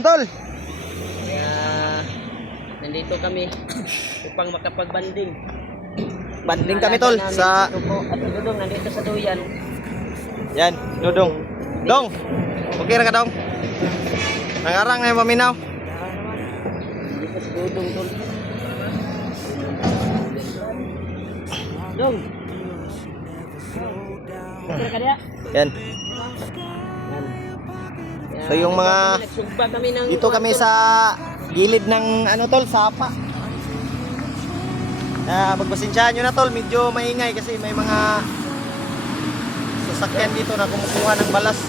Tol. Kaya nandito kami upang makapagbanding. Banding kami tol sa At Dudong nandito sa Duyan. yan, Dudong. Dong. Okay ra ka dong. Nangarang na yung paminaw. Nandito sa Dudong tol. Dong. Okay ka diya? Yan. Yan. So yung mga nagsugba kami ng dito kami sa gilid ng ano tol, sapa. Magpasensyahan nyo na tol, medyo maingay kasi may mga sasakyan dito na kumukuha ng balas.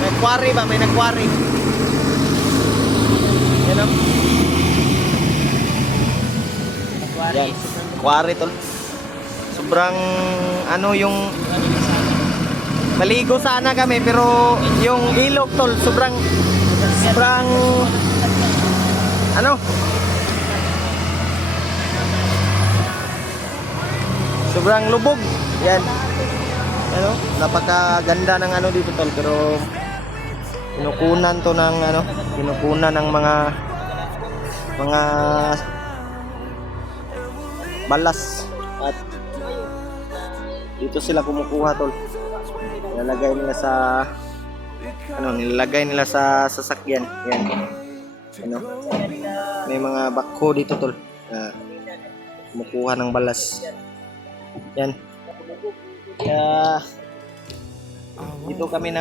May quarry ba? May nag-quarry. Yan o. Yan. Quarry tol. Sobrang ano yung maligo sana kami pero yung ilog tol sobrang ano sobrang lubog yan ano napakaganda ng ano dito tol pero kinukunan to ng ano kinukunan ng mga balas at dito sila kumukuha tol nilalagay nila sa sasakyan yan ano may mga bakho dito tol kumukuha ng balas yan kaya dito kami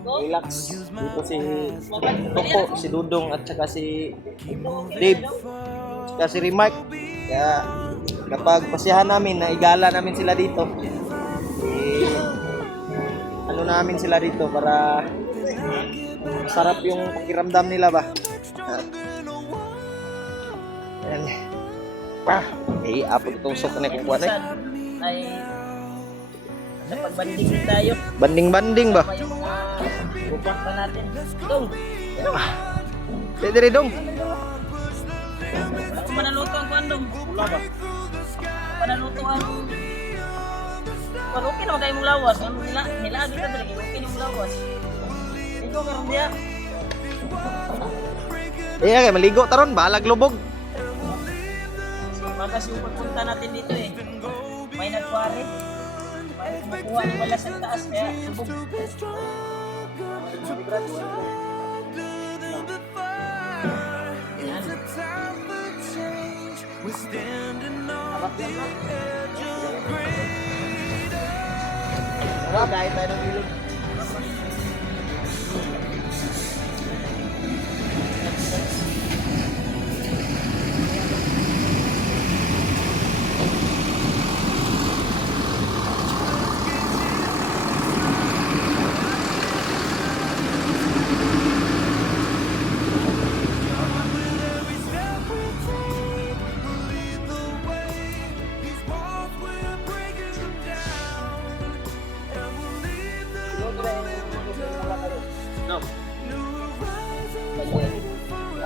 relax dito si Toko, si Dudong at saka si Dave at saka si Remark kaya kapag pasiyahan namin naigala namin sila dito ano namin sila dito para masarap yung pakiramdam nila ba yan apot itong sok na kukuha na ay sa pagbanding tayo. Banding ba? Yung mga upak pa natin. Dong. Dede Dong. Ako manaluto ang kuandong. Wala ba? Manaluto ang okay naman tayo mong lawas. Nilagi ka talaga. Okay yung lawas. Ikaw karong diya. Kaya maligo taron. Balag lubog. Magas yung pagpunta natin dito eh. May nagwari. May kumukuha ng balas sa taas. Kaya lubog. Dahil tayo ng ilog.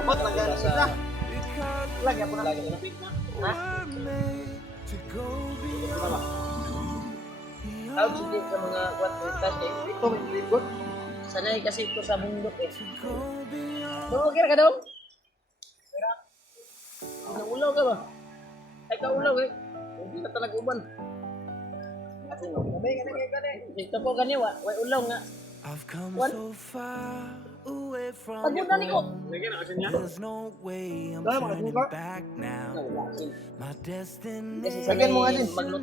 Dapat lagyan sila. Lagyan po na. Ha? Tawag hindi sa mga kwat-kwintas eh. Ito may ligot. Sanay kasi ito sa bundok eh. Okay ka daw? Ulaw ka ba? Ay ka ulaw eh. Hindi ka talaga uban. Dito po kaniwa. Way ulaw nga. I've come so far away from Pagpunta ni ko. There's no way I'm turning back now. My destination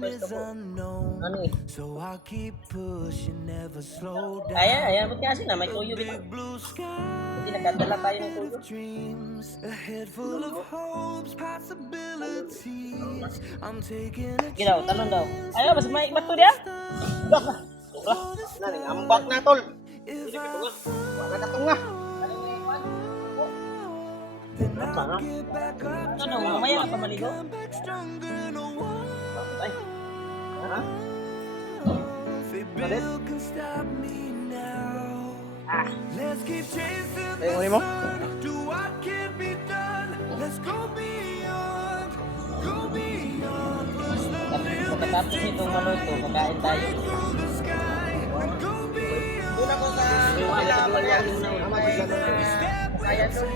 is unknown. Ano eh? So I'll keep pushing, never slow down. Ayan. Ba't kasi na? May tuyo dito. Big blue sky, Hindi nagdadala tayo ng tuyo. dreams, a head full of hopes, possibilities. I'm taking a Ginaw, tanong daw. Ayaw, mas may bato diya? Naning ambak na tol. Hindi ka tunga. Wala ka tunga. Ano, mamaya ka maligo? Ay. Ha? Bill can stop me now. Let's keep chasing Tayo mo. do what can be done. Let's go beyond, push the Pagkatapos nitong maluto, kakain tayo. sky, go beyond. Una ko sa Baliwali mo na. Kaya doon.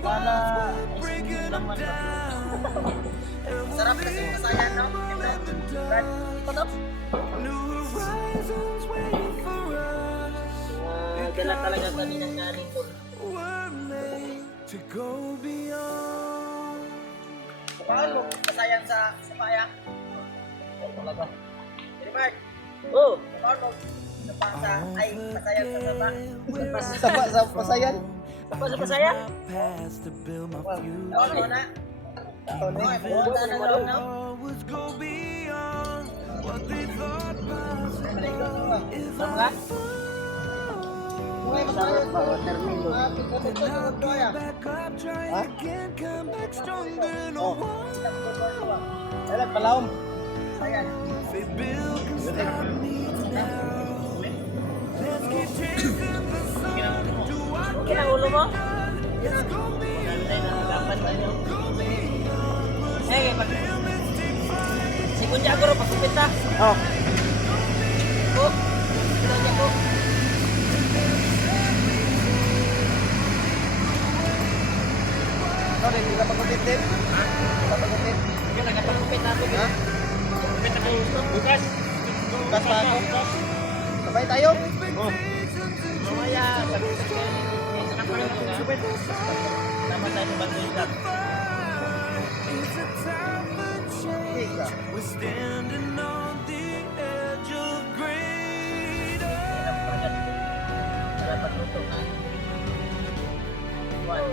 Para yung laman ba? Sarap kasi yung kasayan, no? Brad, ito to? Dala talaga kami ng kanin ko. To go beyond. Paano mo kasayan sa paya? Talaga. Jadi Mark. Oh, paano mo sa ay kasayan sa baba? Sapa sa pasayan. Sapa sa pasayan? Past to build my future. Ano na? Always go beyond what they thought possible. Saan ka? Back up, try again, come back stronger. No Alam, palawom. they build can stop me now. Let's keep chasing the sun. Do what Okay na ulo mo? let's go beyond. Dapat ba niyo? Eh, pag... Si Kunja ko rin, pagkupit na. Oh. Ko. Kunja ko. Ikaw din, hindi ka pagkupit din. Hindi ka pagkupit. Sige, nagkapagkupit na ako. Ha? Pagkupit ako. Bukas. Bukas pa ako. Sabay tayo. Oh. Mamaya, sabi sa kanya, sa kapalit ko nga. Tama tayo ng bantulan. It's a time for change. We're standing on the edge of greater. Hirap pa agad. Para pagluto na. One.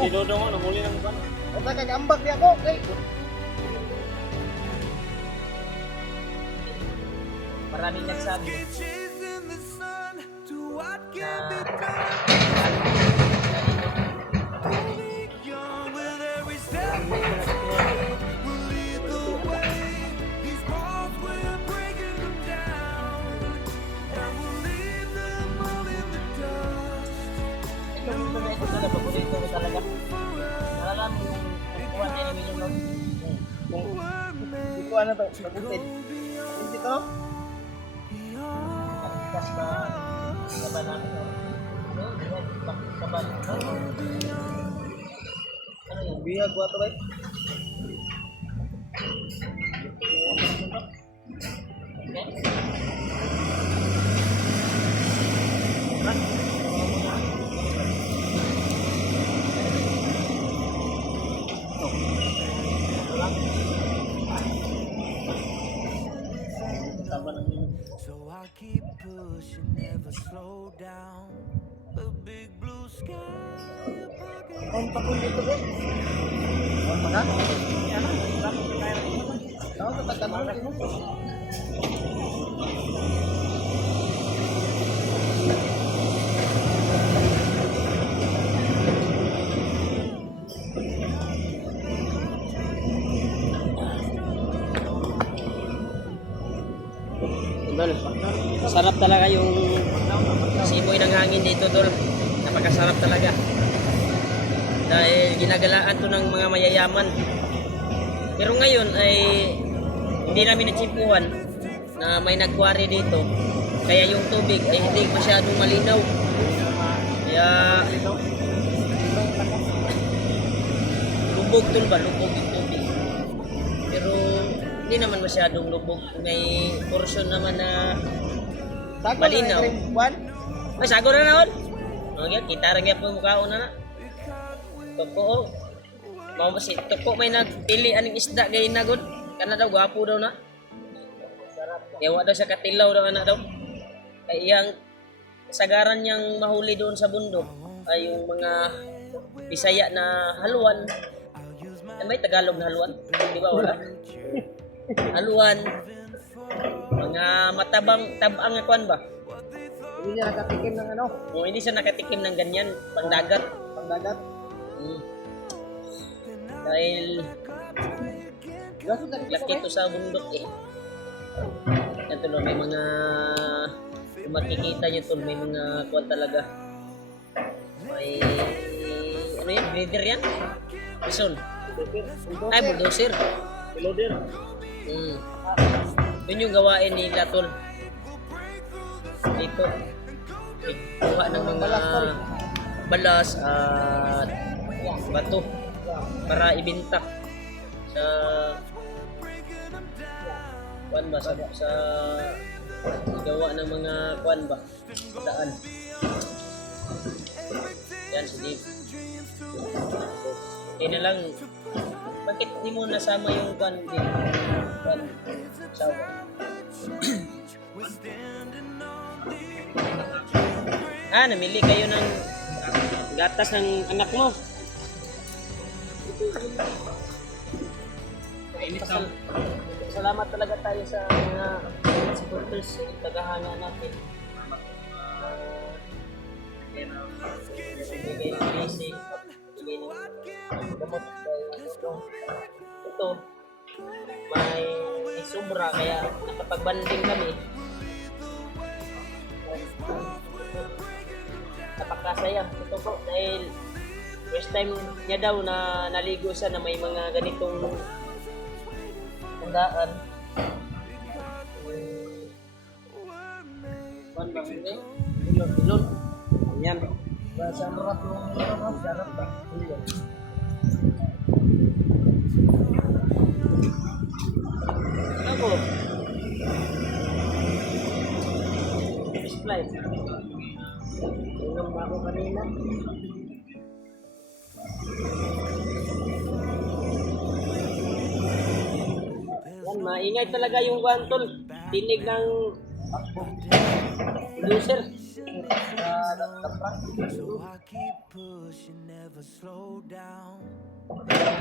Si Dodong ano, muli ng ban. Basta kagambag di ako. Okay. Maraming nagsabi Chasing the sun to what can be na done. Beyond with every step we'll lead the way. These walls we're breaking them down, and we'll leave them all in the dust. ito talaga, paborito ko talaga. Nalalam mo yung kukuha na yung milyon. Hindi ko ano to. Pagkupit. Hindi to. Pagkas ba, ba namin? Ano, ba? Ano yun? Bihag ko ato ba? Okay? So I keep pushing, never slow down. The big blue sky, a pocket. Ang tapon dito ba? Ang mga? Ako sa tatanong mo. Tol, sarap talaga yung simoy ng hangin dito, Tol. Napakasarap talaga. Dahil ginagalaan to ng mga mayayaman. Pero ngayon ay hindi namin natsimpuhan na may nagkwari dito. Kaya yung tubig ay hindi masyadong malinaw. Kaya lubog, Tol ba? Lubog yung tubig. Pero hindi naman masyadong lubog. May portion naman na Sago malinaw. na Juan? Ay, sago na naon. Okay, kita rin po yung mukha ko na na. Toko. Mau ba si Toko may nagpili aning isda gay na gud. Kana daw gwapo daw na. Kaya wa daw siya katilaw daw anak daw. Kaya iyang sagaran niyang mahuli doon sa bundok ay yung mga Bisaya na haluan. May Tagalog na haluan? Di ba wala? Haluan. Mga tabang nga kwan ba? Hindi niya nakatikim ng ano? O hindi siya nakatikim ng ganyan, pangdagat. Pangdagat? Dahil laki ito sa bundok eh. Ito no, may mga kung makikita nyo tol, may mga kwan talaga. May ano yan? Breeder yan? Bison? Ay, bulldozer. Piloder. Yun yung gawain nila tol. dito. Kuha ng mga balas at bato para ibintak sa kuan ba sa gawa ng mga kuan ba daan. Yan si Dave. Okay na lang. Bakit di mo nasama yung kuan dito? Kuan sawa. Namili kayo ng gatas ng anak mo. Salamat talaga tayo sa mga supporters sa tagahanga natin. Bigay ng blessing, bigay ng gamot. Ito, may sobra kaya nakapag-banding kami. Napakasaya. Ito po dahil first time niya daw na naligo siya na may mga ganitong tandaan. Bandang ini, ilon. Yan. Sa marap ng sarap ba? Ilon. Ako. Display. Inom ba ako kanina? Yan, maingay talaga yung wantol. Tinig ng producer.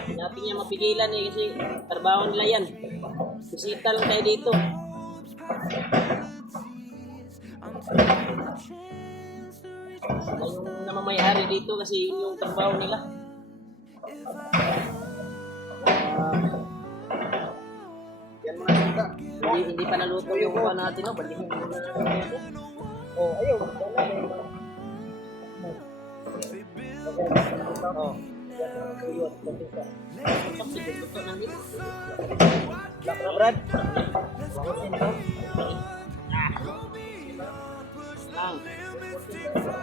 Natin niya mapigilan kasi trabaho nila yan. Bisita lang tayo dito. Yung namamayari dito kasi yun yung trabaho nila. Yan mga sita. Hindi pa naluto yung kuha natin. No? Balik mo muna natin. Ayaw. Brad.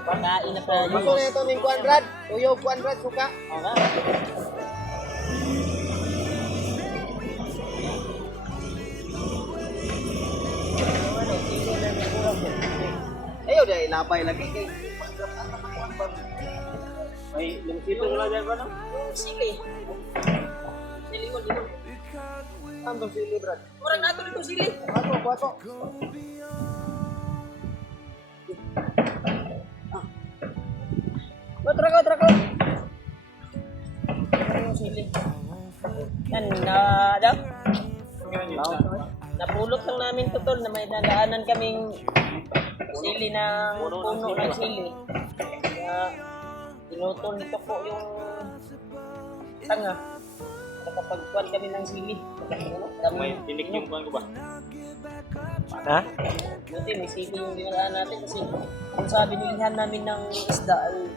Pagkain na tayo. Gusto na ito ng kuan Brad. Tuyo kuan Brad suka. Okay. Ayaw dahil ilabay lagi kay May lumsito wala dyan ba no? Sili. Limon. Andong sili Brad. Orang nato dito sili. Bato. Trako. Sili. Yan na daw. Napulot lang namin to tol na may dadaanan kaming sili ng puno ng sili. Kaya tinutol nito po yung tanga. Nakapagkuhan kami ng sili. May tinik yung kuhan ko ba? Ha? Buti may sili yung dinadaan natin kasi kung sa binilihan namin ng isda ay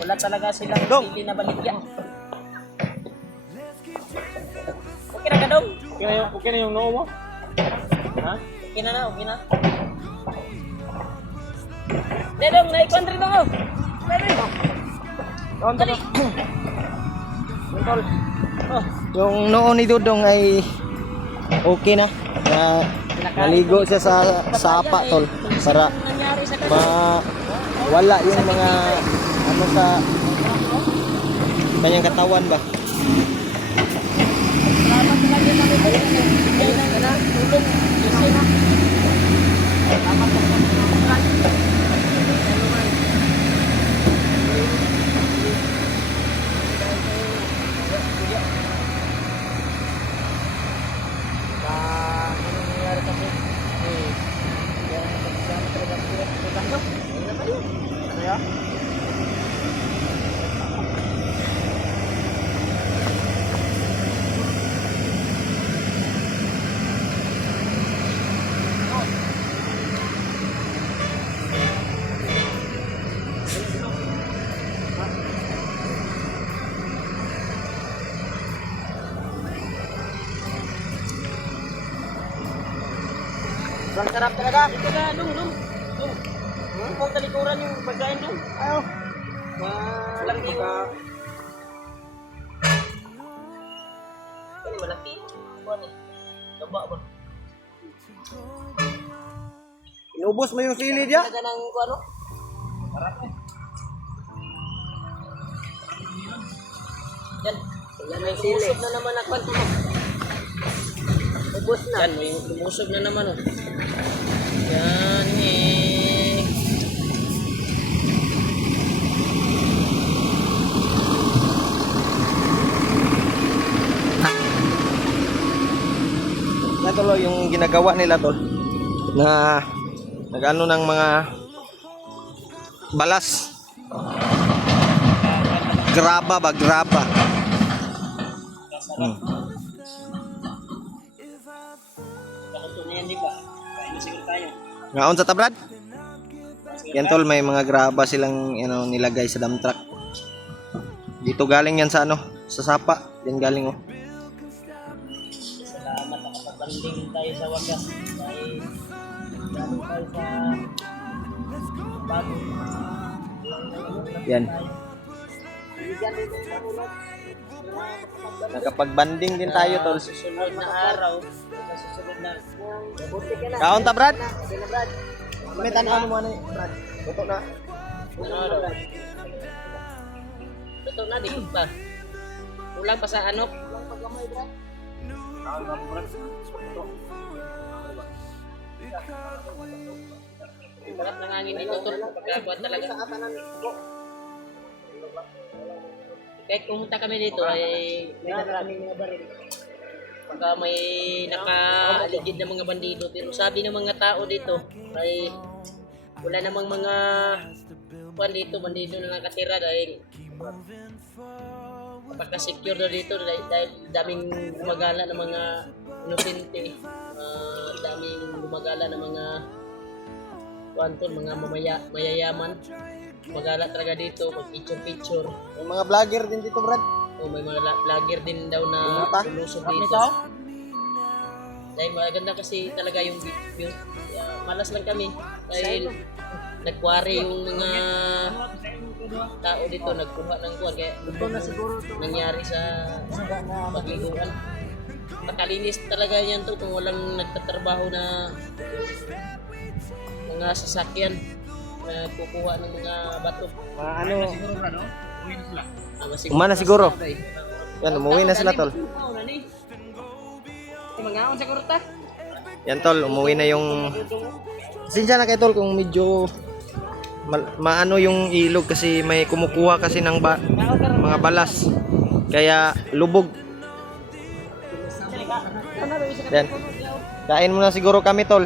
wala talaga silang sili na baligya. Okay na ka dong? Okay na yung noo mo? Ha? Okay na. Dedong, naikuan rin ako. Dali. Yung noo ni Dudong ay okay na. Naligo siya sa sapa tol para Nangyari sa kanila. wala yung mga ano sa kanyang katawan ba. Salamat lagi kami po. Bigay ng tulong. Kasi na. Salamat po. Sobrang sarap talaga. Ito na, dong. Kung talikuran yung pagkain dong. Ayaw. Malaki yung... Ano, malaki. Ano? Gaba ba? Inubos mo yung sili diya. Talaga ng ano? Sarap eh. Yan. Yan may umusog na naman ang kwanto mo. Ubus na. Yan, may umusog na naman oh. Yan eh. Yan tol, yung ginagawa nila tol na nag-ano ng mga balas. Graba ba? Graba. Kakunto na yan, di ba? Kain na siguro tayo. Ngaon sa tabrad? Yan tol, may mga graba silang nilagay sa dump truck. Dito galing yan sa sa sapa. Yan galing oh. Salamat nakapag-banding tayo sa wagas. Dahil dami tayo sa bago. Yan. Nakapag-banding din tayo tol. Susunod na araw, susunod na. Kaon ta brad? May tanong mo ano brad? Tutok na. Ano araw? Totoo na, di pa. Kulang pa sa ano? Sarap ng hangin dito, tol. Pagkakuan talaga. Kahit pumunta kami dito ay may maraming mga baril. Pagka may nakaaligid na mga bandido. Pero sabi ng mga tao dito ay wala namang mga bandido na nakatira dahil pagka-secure na dito dahil daming gumagala ng mga inosente, daming gumagala ng mga mga mayayaman. Gumagala talaga dito, mag-picture. May mga vlogger din dito brad. O may mga vlogger din daw na Pumunta? lulusog dito. Dahil maganda kasi talaga yung malas lang kami dahil nagkwari yung mga tao dito, nagkuha ng kuwan kaya nangyari sa pagliguan. Makalinis talaga yan to kung walang nagtatrabaho na mga sasakyan na kukuha ng mga bato. Umana siguro. Yan, umuwi na sila tol. Mangaon sa kurta. Yan tol, umuwi na yung... Sinsya na kay tol kung medyo maano yung ilog kasi may kumukuha kasi ng mga balas. Kaya lubog. Yan. Kain muna siguro kami tol.